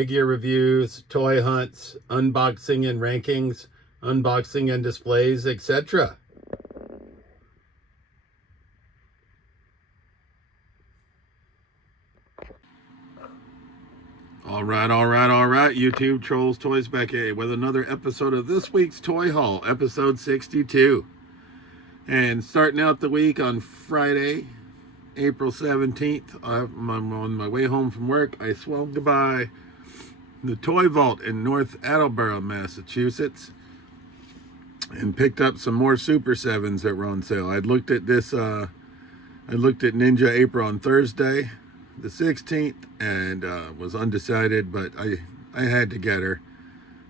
figure reviews, toy hunts, unboxing and rankings, unboxing and displays, etc. All right, YouTube Trolls Toys back with another episode of this week's Toy Haul, episode 62. And starting out the week on Friday, April 17th, I'm on my way home from work. I swung by the Toy Vault in North Attleboro, Massachusetts, and picked up some more Super 7s that were on sale. I looked at Ninja April on Thursday, the 16th, and was undecided, but I had to get her.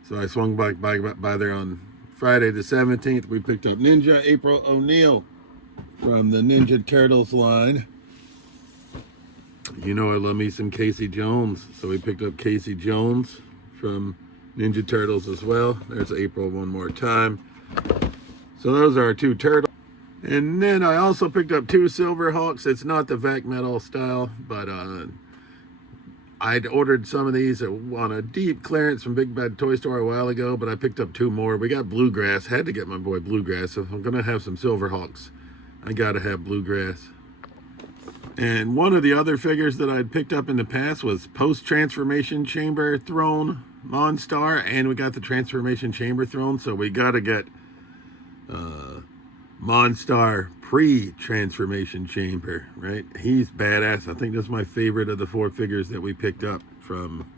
So I swung by there on Friday the 17th. We picked up Ninja April O'Neil from the Ninja Turtles line. You know I love me some Casey Jones, so we picked up Casey Jones from Ninja Turtles as well. There's April one more time. So those are our two turtles. And then I also picked up two Silverhawks. It's not the Vac Metal style, but I'd ordered some of these on a deep clearance from Big Bad Toy Store a while ago, but I picked up two more. We got Bluegrass. Had to get my boy Bluegrass. If I'm going to have some Silverhawks, I got to have Bluegrass. And one of the other figures that I'd picked up in the past was Post-Transformation Chamber Throne Monstar, and we got the Transformation Chamber Throne, so we got to get Monstar pre-transformation chamber, right? He's badass. I think that's my favorite of the four figures that we picked up from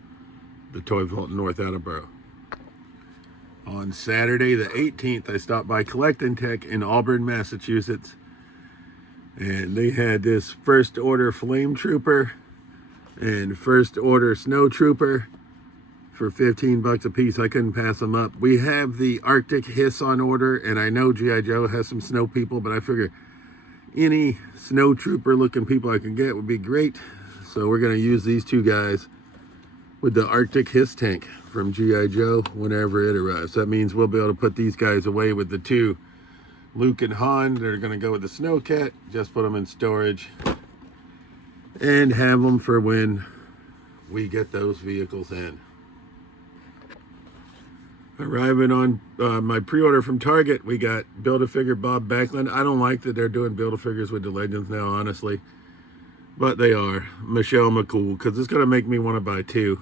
the Toy Vault in North Attleboro. On Saturday the 18th, I stopped by Collecting Tech in Auburn, Massachusetts, and they had this First Order Flame Trooper and First Order Snow Trooper for $15 a piece. I couldn't pass them up. We have the Arctic Hiss on order, and I know G.I. Joe has some snow people, but I figure any snow trooper looking people I can get would be great. So we're going to use these two guys with the Arctic Hiss tank from G.I. Joe whenever it arrives. That means we'll be able to put these guys away with the two Luke and Han. They're going to go with the Snowcat. Just put them in storage and have them for when we get those vehicles in. Arriving on my pre-order from Target, we got Build-A-Figure Bob Backlund. I don't like that they're doing Build-A-Figures with the Legends now, honestly. But they are. Michelle McCool, because it's going to make me want to buy two,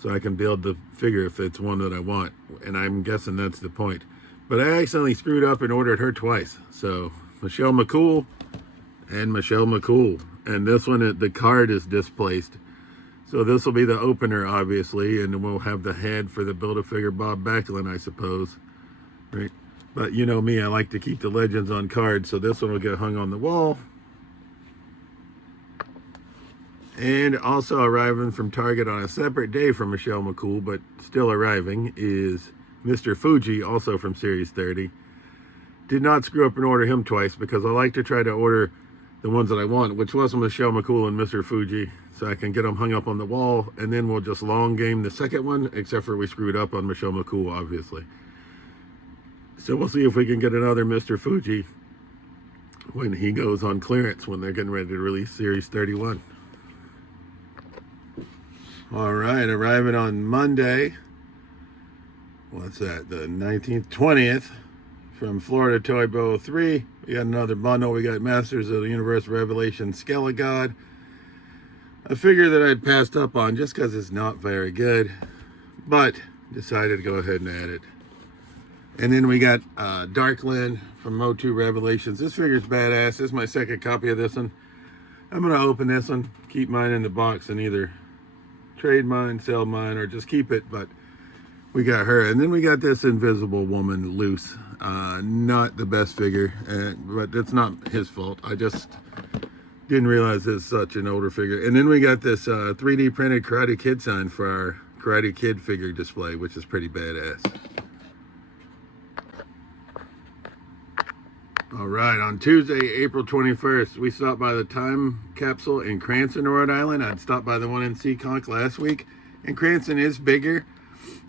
so I can build the figure if it's one that I want. And I'm guessing that's the point. But I accidentally screwed up and ordered her twice. So, Michelle McCool and Michelle McCool. And this one, the card is displaced. So this will be the opener, obviously, and we'll have the head for the Build-A-Figure Bob Backlund, I suppose. Right? But you know me, I like to keep the Legends on cards, so this one will get hung on the wall. And also arriving from Target on a separate day from Michelle McCool, but still arriving, is Mr. Fuji, also from Series 30. Did not screw up and order him twice, because I like to try to order the ones that I want, which was Michelle McCool and Mr. Fuji, so I can get them hung up on the wall, and then we'll just long game the second one, except for we screwed up on Michelle McCool, obviously. So we'll see if we can get another Mr. Fuji when he goes on clearance, when they're getting ready to release Series 31. All right, arriving on Monday, what's that, the 19th, 20th, from Florida Toy Bow 3. We got another bundle. We got Masters of the Universe Revelation Skelegod, a figure that I'd passed up on just because it's not very good, but decided to go ahead and add it. And then we got Darkland from Motu Revelations. This figure's badass. This is my second copy of this one. I'm going to open this one, keep mine in the box, and either trade mine, sell mine, or just keep it, but we got her. And then we got this Invisible Woman loose. Not the best figure, but that's not his fault. I just didn't realize it's such an older figure. And then we got this 3D printed Karate Kid sign for our Karate Kid figure display, which is pretty badass. All right, on Tuesday, April 21st, we stopped by the Time Capsule in Cranston, Rhode Island. I'd stopped by the one in Seekonk last week, and Cranston is bigger.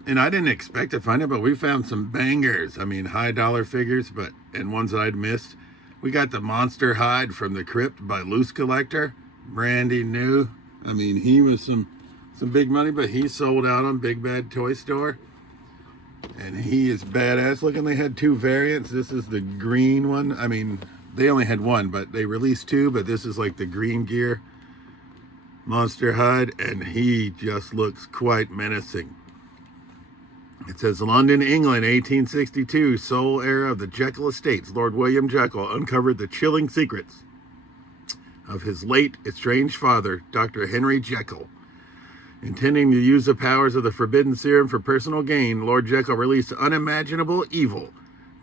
And I didn't expect to find it, but we found some bangers. I mean, high dollar figures, and ones that I'd missed. We got the Monster Hide from the Crypt by Loose Collector. Brandy new. I mean, he was some some big money, but he sold out on Big Bad Toy Store. And he is badass looking. They had two variants. This is the green one. I mean, they only had one, but they released two, but this is like the green gear monster hide, and he just looks quite menacing. It says London, England, 1862, sole heir of the Jekyll estates, Lord William Jekyll uncovered the chilling secrets of his late estranged father, Dr. Henry Jekyll. Intending to use the powers of the forbidden serum for personal gain, Lord Jekyll released unimaginable evil,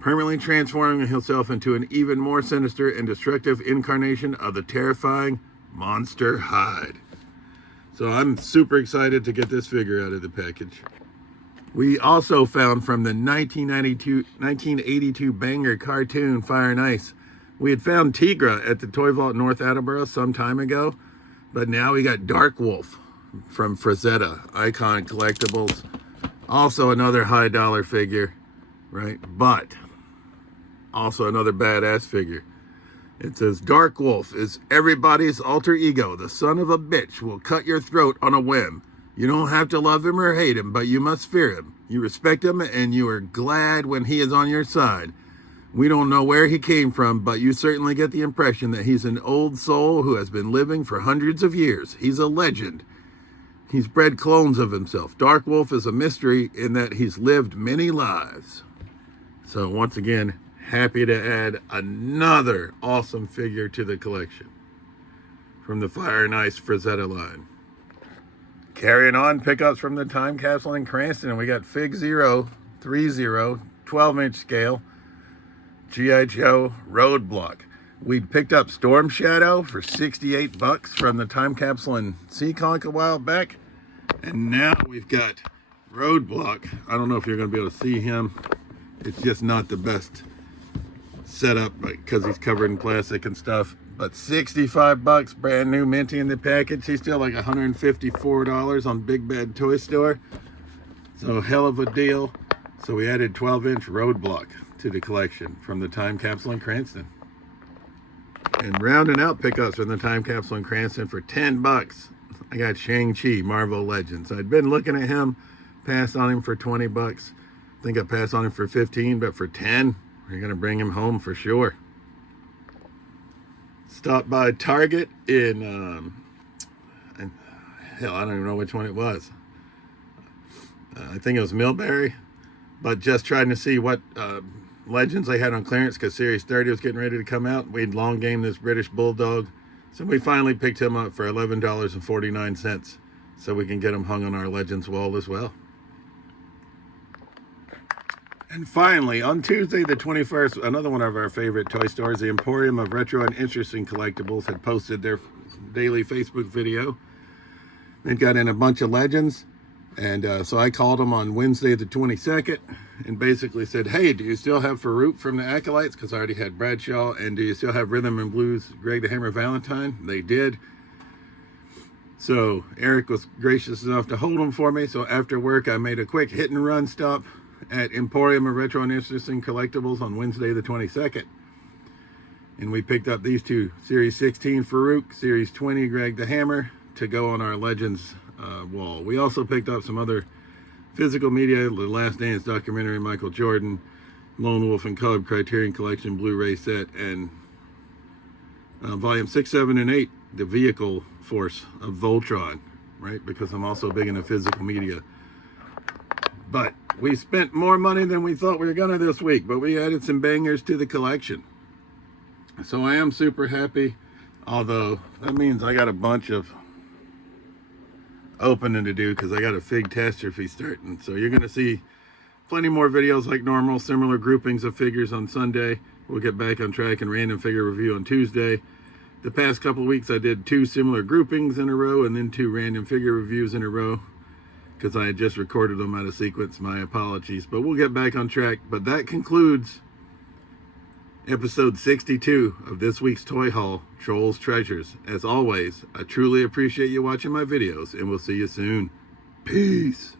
permanently transforming himself into an even more sinister and destructive incarnation of the terrifying monster hide. So I'm super excited to get this figure out of the package. We also found from the 1982 banger cartoon Fire and Ice, we had found Tigra at the Toy Vault North Attleboro some time ago, but now we got Dark Wolf from Frazetta, Icon Collectibles. Also another high dollar figure, right? But also another badass figure. It says, Dark Wolf is everybody's alter ego. The son of a bitch will cut your throat on a whim. You don't have to love him or hate him, but you must fear him. You respect him, and you are glad when he is on your side. We don't know where he came from, but you certainly get the impression that he's an old soul who has been living for hundreds of years. He's a legend. He's bred clones of himself. Dark Wolf is a mystery in that he's lived many lives. So once again, happy to add another awesome figure to the collection from the Fire and Ice Frazetta line. Carrying on, pickups from the Time Capsule in Cranston. We got Fig 030, 12-inch scale, G.I. Joe Roadblock. We picked up Storm Shadow for $68 from the Time Capsule in Seekonk a while back. And now we've got Roadblock. I don't know if you're going to be able to see him. It's just not the best setup because he's covered in plastic and stuff. But $65, brand new minty in the package. He's still like $154 on Big Bad Toy Store. So hell of a deal. So we added 12-inch Roadblock to the collection from the Time Capsule in Cranston. And rounding out pickups from the Time Capsule in Cranston for $10. I got Shang-Chi, Marvel Legends. I'd been looking at him, passed on him for $20. I think I passed on him for 15, but for 10, we're gonna bring him home for sure. Stopped by Target in, hell, I don't even know which one it was. I think it was Millbury, but just trying to see what Legends they had on clearance because Series 30 was getting ready to come out. We'd long game this British Bulldog, so we finally picked him up for $11.49 so we can get him hung on our Legends wall as well. And finally, on Tuesday the 21st, another one of our favorite toy stores, the Emporium of Retro and Interesting Collectibles, had posted their daily Facebook video. They got in a bunch of Legends, and so I called them on Wednesday the 22nd and basically said, hey, do you still have Farouk from the Acolytes? Because I already had Bradshaw. And do you still have Rhythm and Blues, Greg the Hammer Valentine? They did. So Eric was gracious enough to hold them for me. So after work, I made a quick hit and run stop at Emporium of Retro and Interesting Collectibles on Wednesday the 22nd. And we picked up these two, Series 16 Farouk, Series 20 Greg the Hammer, to go on our Legends wall. We also picked up some other physical media, The Last Dance documentary, Michael Jordan, Lone Wolf and Cub Criterion Collection Blu-ray set, and volume 6, 7, and 8, the vehicle force of Voltron, right? Because I'm also big into physical media. But we spent more money than we thought we were gonna this week, but we added some bangers to the collection. So I am super happy, although that means I got a bunch of opening to do because I got a fig catastrophe starting. So you're gonna see plenty more videos like normal, similar groupings of figures on Sunday. We'll get back on track and random figure review on Tuesday. The past couple of weeks I did 2 similar groupings in a row and then 2 random figure reviews in a row because I had just recorded them out of sequence. My apologies, but we'll get back on track. But that concludes episode 62 of this week's Toy Haul, Trolls Treasures. As always, I truly appreciate you watching my videos, and we'll see you soon. Peace.